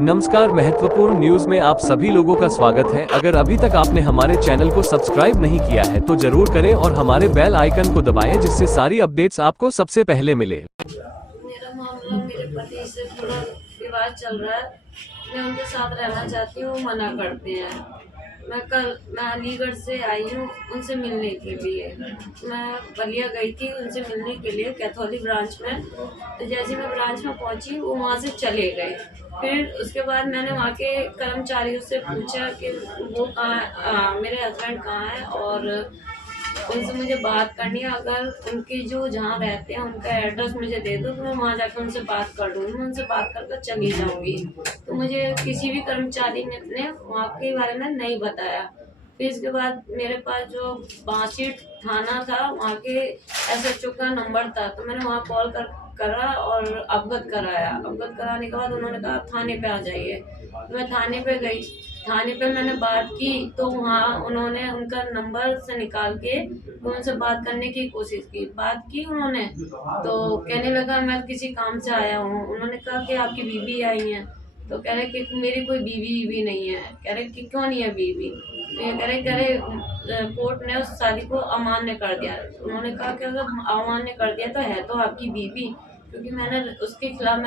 नमस्कार, महत्वपूर्ण न्यूज में आप सभी लोगों का स्वागत है। अगर अभी तक आपने हमारे चैनल को सब्सक्राइब नहीं किया है तो जरूर करें और हमारे बेल आइकन को दबाएं, जिससे सारी अपडेट्स आपको सबसे पहले मिले। मेरा मामला मेरे पति से थोड़ा विवाद चल रहा है। मैं उनके साथ रहना चाहती हूँ, वो मना करते हैं। मैं अलीगढ़ से आई हूँ उनसे मिलने के लिए। मैं बलिया गई थी उनसे मिलने के लिए कैथोली ब्रांच में। तो जैसे मैं ब्रांच में पहुंची वो वहाँ से चले गए। फिर उसके बाद मैंने वहाँ के कर्मचारियों से पूछा कि वो कहाँ, मेरे हस्बैंड कहाँ हैं और उनसे मुझे बात करनी है। अगर उनके जो जहाँ रहते हैं उनका एड्रेस मुझे दे दो तो मैं वहाँ जाकर उनसे बात कर दूँगी। मैं उनसे बात कर चली जाऊँगी। तो मुझे किसी भी कर्मचारी ने वहाँ के बारे में नहीं बताया। फिर इसके बाद मेरे पास जो बाँसीट थाना था वहाँ के एसएचओ का नंबर था, तो मैंने वहाँ कॉल करा और अवगत कराया। अवगत कराने के बाद उन्होंने कहा थाने पे आ जाइए। तो मैं थाने पे गई। थाने पे मैंने बात की तो वहाँ उन्होंने उनका नंबर से निकाल के तो उनसे बात करने की कोशिश की। बात की उन्होंने तो कहने लगा मैं किसी काम से आया हूँ। उन्होंने कहा कि आपकी बीवी आई है। तो कह रहे कि मेरी कोई बीवी भी नहीं है। कह रहे कि क्यों नहीं है बीवी। तो ये कह रहे कोर्ट ने उस शादी को अमान्य कर दिया। उन्होंने कहा कि अगर अमान्य कर दिया तो है तो आपकी बीवी, क्योंकि मैंने उसके खिलाफ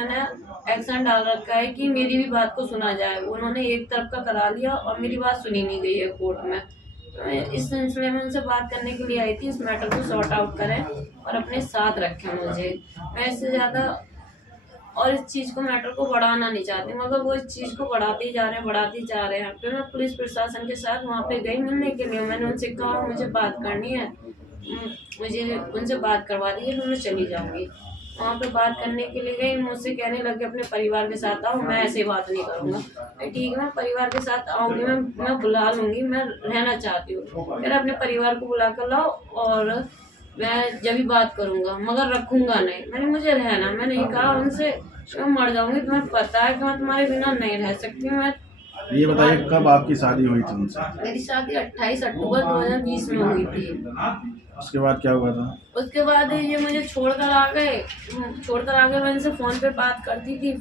एक्शन डाल रखा है कि मेरी भी बात को सुना जाए। उन्होंने एक तरफ का करा लिया और मेरी बात सुनी नहीं गई है कोर्ट में। तो मैं इस सिलसिले में उनसे बात करने के लिए आई थी, इस मैटर को सॉर्ट आउट करें और अपने साथ रखें मुझे। मैं इससे ज़्यादा और इस चीज़ को मैटर को बढ़ाना नहीं चाहती, मगर वो इस चीज़ को बढ़ाते जा रहे हैं। फिर मैं पुलिस प्रशासन के साथ वहाँ पे गई मिलने के लिए। मैंने उनसे कहा मुझे बात करनी है, मुझे उनसे बात करवा दीजिए तो मैं चली जाऊँगी। वहाँ पे बात करने के लिए गई, मुझसे कहने लगे अपने परिवार के साथ आओ। मैं ऐसे बात नहीं करूँगा। ठीक है, मैं परिवार के साथ आऊँगी, मैं बुला लूँगी, मैं रहना चाहती हूँ। फिर अपने परिवार को बुला कर लाओ और मैं जब भी बात करूँगा, मगर रखूँगा नहीं। मुझे रहना, मैंने ये कहा उनसे मैं मर जाऊँगी, तुम्हें पता है कि मैं तुम्हारे बिना नहीं रह सकती। मैं ये बताइए कब आपकी शादी हुई थी उनसे? मेरी शादी 28 अक्टूबर 2020 में हुई थी। उसके बाद क्या हुआ था? उसके बाद ये मुझे छोड़कर आ गए। मैं इनसे फोन पे बात करती थी।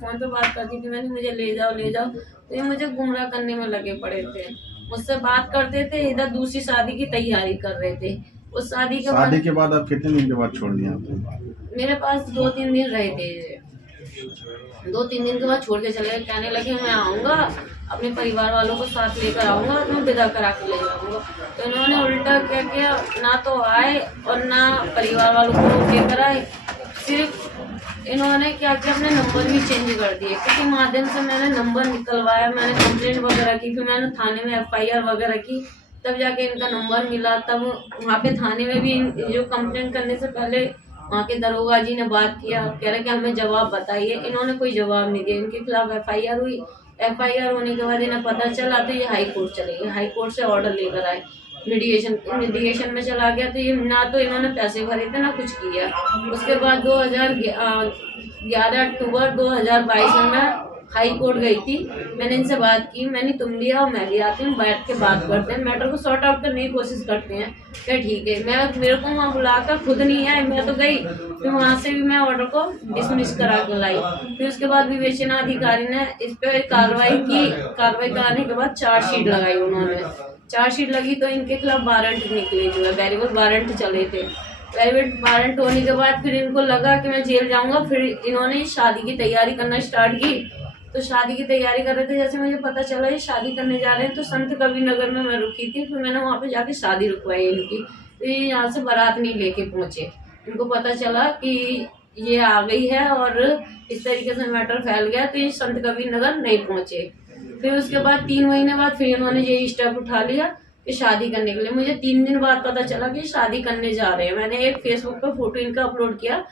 मैंने मुझे ले जाओ तो ये मुझे गुमराह करने में लगे पड़े थे। मुझसे बात करते थे, इधर दूसरी शादी की तैयारी कर रहे थे। उस शादी के बाद आप कितने दिन के बाद छोड़ दिया आपने? मेरे पास 2-3 दिन रहे थे। 2-3 दिन के बाद छोड़ के चले गए। कहने लगे मैं आऊँगा, अपने परिवार वालों को साथ लेकर आऊँगा और मैं विदा करा के ले जाऊँगा। तो इन्होंने उल्टा क्या किया, ना तो आए और ना परिवार वालों को लेकर आए। सिर्फ इन्होंने क्या किया, अपने नंबर भी चेंज कर दिए। किसी माध्यम से मैंने नंबर निकलवाया, मैंने कंप्लेंट वगैरह की, फिर मैंने थाने में FIR वगैरह की, तब जाके इनका नंबर मिला। तब वहाँ पे थाने में भी जो कंप्लेंट करने से पहले वहाँ के दरोगा जी ने बात किया, कह रहे कि हमें जवाब बताइए। इन्होंने कोई जवाब नहीं दिया। इनके खिलाफ FIR हुई। FIR होने के बाद इन्हें पता चला तो ये हाई कोर्ट चले गए। हाई कोर्ट से ऑर्डर लेकर आए, मीडिएशन में चला गया। तो ये ना तो इन्होंने पैसे भरे थे ना कुछ किया। उसके बाद 11 अक्टूबर 2022 में मैं हाई कोर्ट गई थी। मैंने इनसे बात की, मैंने तुम भी आओ मैं भी आती हूँ, बैठ के बात करते हैं, मैटर को सॉर्ट आउट करने की कोशिश करते हैं। क्या ठीक है, मेरे को वहाँ बुलाकर खुद नहीं आए, मैं तो गई। फिर वहाँ से भी मैं ऑर्डर को डिसमिस करा के लाई। फिर उसके बाद विवेचना अधिकारी ने इस पे कार्रवाई की। कार्रवाई कराने के बाद चार्जशीट लगाई उन्होंने। चार्जशीट लगी तो इनके खिलाफ वारंट निकले, जो है वेरिएबल वारंट चले थे। प्राइवेट वारंट होने के बाद फिर इनको लगा कि मैं जेल जाऊंगा। फिर इन्होंने शादी की तैयारी करना स्टार्ट की। तो शादी की तैयारी कर रहे थे, जैसे मुझे पता चला ये शादी करने जा रहे हैं तो संत कबीर नगर में मैं रुकी थी। फिर मैंने वहाँ पे जाके शादी रुकवाई इनकी। तो ये यहाँ से बारात नहीं लेके पहुँचे। इनको पता चला कि ये आ गई है और इस तरीके से मैटर फैल गया, तो ये संत कबीर नगर नहीं पहुँचे। फिर उसके बाद 3 महीने बाद फिर इन्होंने ये स्टेप उठा लिया कि शादी करने के लिए। मुझे 3 दिन बाद पता चला कि शादी करने जा रहे हैं। मैंने एक फेसबुक पर फोटो इनका अपलोड किया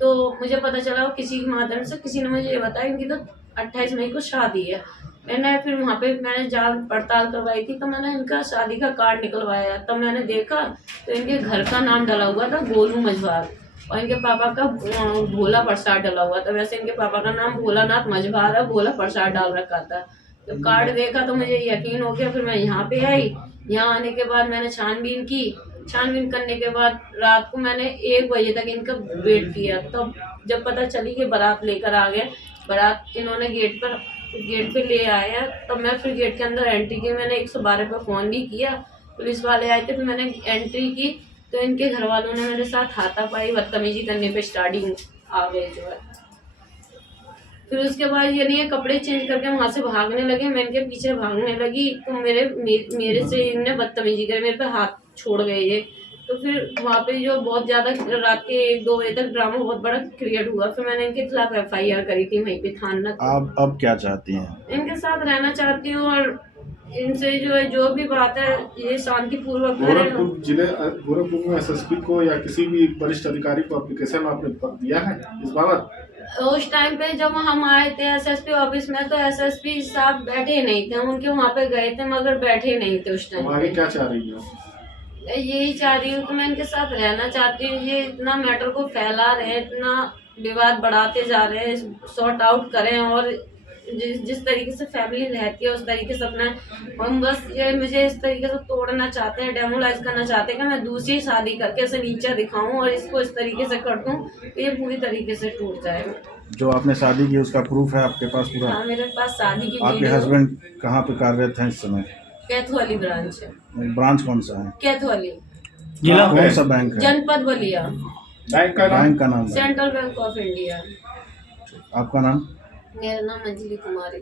तो मुझे पता चला किसी के माध्यम से, किसी ने मुझे ये बताया इनकी तो 28 मई को शादी है। मैंने फिर वहाँ पे मैंने जांच पड़ताल करवाई थी, तो मैंने इनका शादी का कार्ड निकलवाया। तब मैंने देखा तो इनके घर का नाम डला हुआ था गोलू मझवार और इनके पापा का भोला प्रसाद डला हुआ था। वैसे इनके पापा का नाम भोलानाथ मझवार है, भोला प्रसाद डाल रखा था। तो कार्ड देखा तो मुझे यकीन हो गया। फिर मैं यहाँ पे आई। यहाँ आने के बाद मैंने छानबीन की। छानबीन करने के बाद रात को मैंने 1 बजे तक इनका वेट किया। तब जब पता चली कि बारात लेकर आ गए, बारात इन्होंने गेट पर गेट पे ले आया, तब मैं फिर गेट के अंदर एंट्री की। मैंने 112 पे फ़ोन भी किया, पुलिस वाले आए थे, फिर मैंने एंट्री की तो इनके घर वालों ने मेरे साथ हाथापाई बदतमीजी करने पे स्टार्टिंग आ गए जो है। फिर उसके बाद ये नहीं कपड़े चेंज करके वहाँ से भागने लगे, मैं इनके पीछे भागने लगी तो मेरे से इनने बदतमीजी करी, मेरे पे हाथ छोड़ गए ये। तो फिर वहाँ पे जो बहुत ज़्यादा रात के 1-2 बजे तक ड्रामा बहुत बड़ा क्रिएट हुआ। फिर मैंने इनके खिलाफ FIR करी थी वहीं पे थाना। आप अब क्या चाहती हैं? इनके साथ रहना चाहती हूँ और इनसे जो है जो भी बात है ये शांतिपूर्वक गोरखपुर में SSP को या किसी भी वरिष्ठ अधिकारी को एप्लीकेशन आपने दिया है इस बाबत? उस टाइम पे जब हम आए थे SSP ऑफिस में तो SSP साहब बैठे नहीं थे, हम उनके वहाँ पे गए थे मगर बैठे नहीं थे उस टाइम। आगे क्या चाह रही हो? यही चाह रही हूँ कि मैं इनके साथ रहना चाहती हूँ। ये इतना मैटर को फैला रहे हैं, इतना विवाद बढ़ाते जा रहे हैं, सॉर्ट आउट करें और जिस तरीके से फैमिली रहती है उस तरीके से अपना हम बस ये मुझे इस तरीके से तोड़ना चाहते हैं, डेमोलाइज करना चाहते हैं कि मैं दूसरी शादी करके इसे नीचे दिखाऊं और इसको इस तरीके से कर दूं तो ये पूरी तरीके से टूट जाएगा। जो आपने शादी की उसका प्रूफ है आपके पास पूरा? हाँ, मेरे पास शादी की आपके वीडियो। हस्बैंड कहाँ पे कार्यरत हैं इस समय? कैथोली ब्रांच है। ब्रांच कौन सा है? कैथोली जिला कौन सा बैंक है? जनपद बलिया। बैंक का नाम है? Central bank of India. आपका नाम? मेरा नाम अंजलि कुमारी।